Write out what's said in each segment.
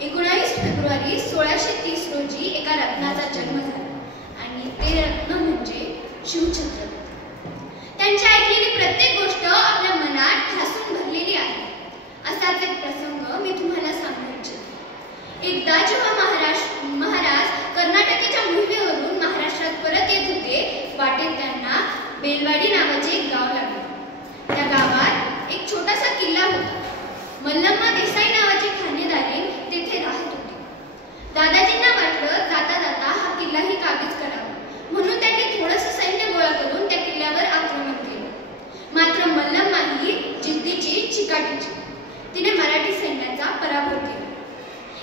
19 February 1630 रोजी एका रत्नाचा जन्म झाला आणि ते रत्न म्हणजे शिवछत्रपती. त्यांची ऐकलेली प्रत्येक गोष्ट आपल्या मनात ठासून भरलेली आहे. असाच एक प्रसंग मी तुम्हाला सांगू इच्छिते. एकदा जेव्हा महाराज कर्नाटकेच्या मोहिमेवरून महाराष्ट्रात परत येत होते, वाटेत त्यांना बेलवाडी नावाचे एक गाव लागले. त्या गावात एक छोटासा किल्ला होता. मल्लम्मा देसाई नावाची ठाणेदारी तेथे राहत होती. दादाजींना वाटलं जाता जाता हा किल्लाही काबीज करावा, म्हणून त्यांनी थोडंसं सैन्य गोळा करून त्या किल्ल्यावर आक्रमण केलं. मात्र मल्लम्मा ही जिद्दीची, चिकाटीची. तिने मराठी सैन्याचा पराभव केला.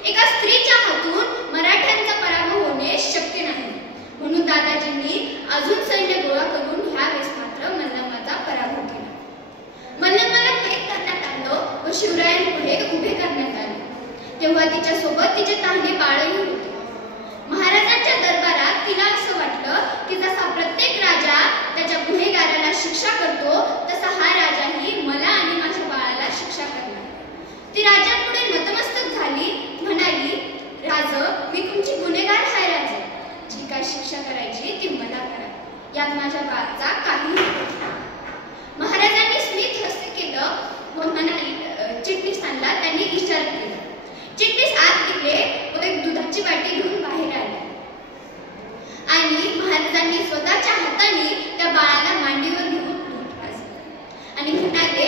एका स्त्रीच्या हातून मराठ्यांचा पराभव होणे शक्य नाही, म्हणून दादाजींनी अजून सैन्य गोळा करून ह्यावेळेस मात्र मल्लम्माचा पराभव केला. मल्लम्माला कैद करण्यात आलं व शिवरायांपुढे उभे करण्यात आले. तेव्हा तिच्या सोबत तिचे तान्हे बाळही होते. महाराजांच्या दरबारात तिला असं वाटलं की जसा प्रत्येक राजा त्याच्या गुन्हेगाराला शिक्षा करतो, तसा हा राजाही मला आणि माझ्या बाळाला शिक्षा करणार. ती राजापुढे नतमस्तक झाली, म्हणाली, राज, मी तुमची गुन्हेगार आहे राजे. जी काय शिक्षा करायची ती मला करा, यात माझ्या बाळाचा काही. महाराजांनी स्मित हास्य केलं व म्हणाले, चिटणीसांना त्यांनी इशारा केला. चिटणीस आत गेले व एक दुधाची वाटी घेऊन बाहेर आले आणि महाराजांनी स्वतःच्या हाताने त्या बाळाला मांडीवर घेऊन दूध पाजले आणि म्हणाले,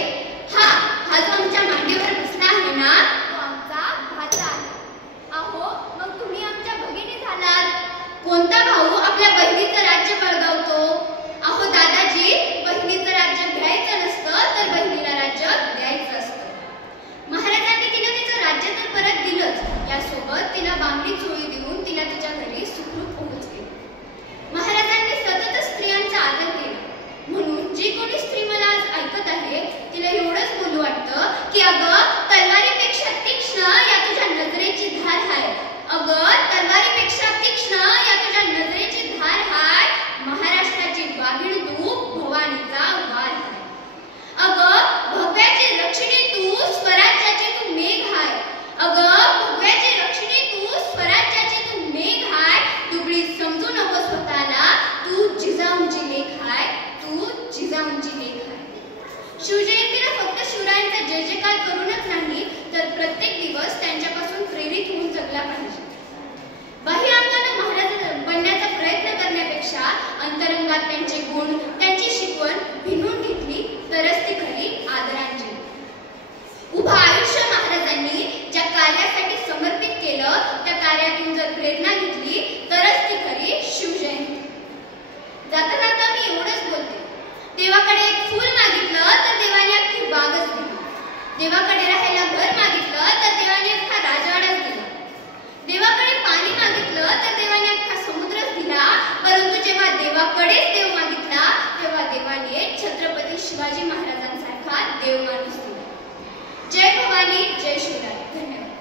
हा जो आमच्या मांडीवर बसला आहे ना, तो आमचा भाचा आहे. अहो, मग तुम्ही आमच्या भगिनी झालात. कोणता भाऊ आपल्या बहिणीचं राज्य बळगावतो? अहो दादाजी, बहिणीचं राज्य घ्यायचं नसतं तर बहिणीला राज्य द्यायचं असतं. महाराजांनी तिला तिचं राज्य तर परत दिलंच, यासोबत तिला बांगडी चोळी देऊन तिला तिच्या घरी सुखरूप पोहोचले. महाराजांनी सतत स्त्रियांचा आदर केला, म्हणून जी कोणी स्त्री मला आज ऐकत आहे तिला एवढंच बोलू वाटतं की अगं, तलवारीपेक्षा तीक्ष्ण या तुझ्या नजरेची धार हाय. अगं, तलवारीपेक्षा तीक्ष्ण या तुझ्या नजरेची धार हाय. महाराष्ट्राची वाघीण तू, भवानीचा वार हाय. अगं, भव्याची रक्षणी तू, स्वराज्याची तू मेघ हाय. अगं, भव्याची रक्षणी तू, स्वराज्याची तू मेघ हाय. दुबळी समजू नको स्वतःला, तू जिजाऊंची लेक हाय. तू जिजाऊंची लेक हाय. शिवजयंतीला फक्त शिवरायांचा जय जयकार करूनच नाही, तर प्रत्येक दिवस त्यांच्यापासून प्रेरित होऊन जगला पाहिजे. बाह्य अंगाने महाराज बनण्याचा प्रयत्न करण्यापेक्षा अंतरंगात त्यांचे गुण, त्यांची शिकवण भिनून घेतली तरच ती खरी आदरांजली. उभं आयुष्य महाराजांनी ज्या कार्यासाठी समर्पित केलं, त्या कार्यातून जर प्रेरणा घेतली तरच ती खरी शिवजयंती. जाता जाता मी एवढंच बोलते, देवाकडे एक फूल मागितलं तर देवाने अख्खी बागच दिली. देवाकडे राहायला घर मागितलं तर देवाने अख्खा राजवाडाच दिला. देवाकडे पाणी मागितलं तर देवाने अख्खा समुद्रच दिला. परंतु जेव्हा देवाकडेच देव मागितला, तेव्हा देवाने छत्रपती शिवाजी महाराजांसारखा देव माणूस दिला. जय भवानी, जय शिवराय. धन्यवाद.